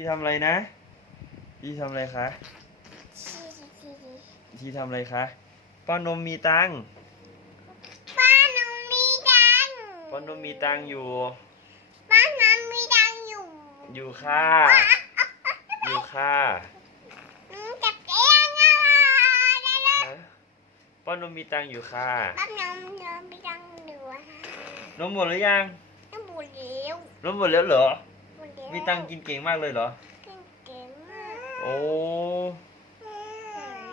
พี่ทำอะไรนะ พี่ทำอะไรคะพี่ทำอะไรคะป้อนนมมีตังค์ป้าหนูมีดังป้อนนมมีตังค์อยู่ป้าหนูมีดังอยู่ อยู่ค่ะอยู่ค่ะหนูจับเองอะได้เลยฮะป้อนนมมีตังค์อยู่ค่ะป้าหนูมีดังอยู่อะนมหมดหรือยังน้ำบุหรี่นมหมดแล้วเหรอบุหรี่ มีตังค์กินเก่งมากเลยเหรอเก่งมากโอ้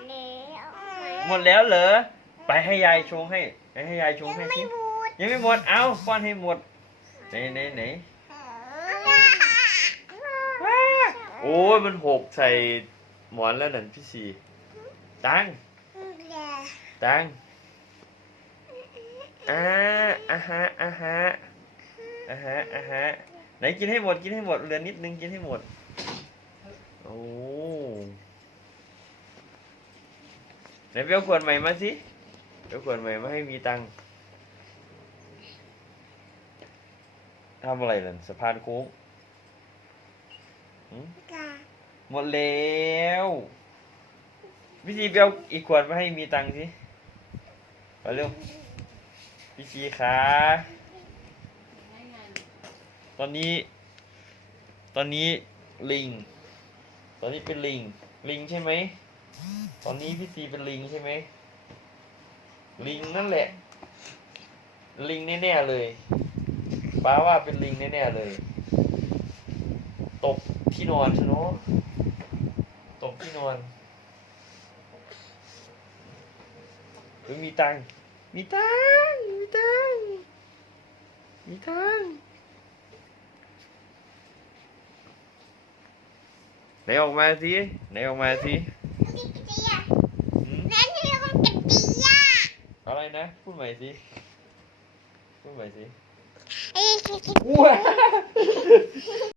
แล้วหมดแล้วเหรอ ไปให้ยายชงให้ ไปให้ยายชงยังให้ไม่สิบูดยังไม่หมด เอาป้อนให้หมด ไหนไหนไหนว้าโอ้ยมันหกใส่หมอนแล้วนั่นพี่สีตัง ตัง อ่าอ่าฮะอ่าฮะอ่าฮะอ่าฮะ ไหนกินให้หมดกินให้หมดเหลือนิดนึงกินให้หมด โอ้ไหนไปเอาขวดใหม่มาสิไปเอาขวดใหม่มาให้มีตังค์ทำอะไรล่ะสะพานโค้งหืมหมดแล้วพี่ซีไปเอาอีกขวดมาให้มีตังค์สิไปเร็วพี่ซีขา ตอนนี้ ตอนนี้ลิง ตอนนี้เป็นลิง ลิงใช่ไหม ตอนนี้พี่ซีเป็นลิงใช่ไหม ลิงนั่นแหละ ลิงแน่ๆเลยป้าว่าเป็นลิงแน่ๆเลย ตกที่นอนใช่ไหมตกที่นอนหรือมีตัง มีตัง มีตัง มีตัง ไหนออกมาสิไหนออกมาสิหืมนั่นเรียกว่ากัดดีอะอะไรนะ พูดใหม่สิพูดใหม่สิไอ้ว้า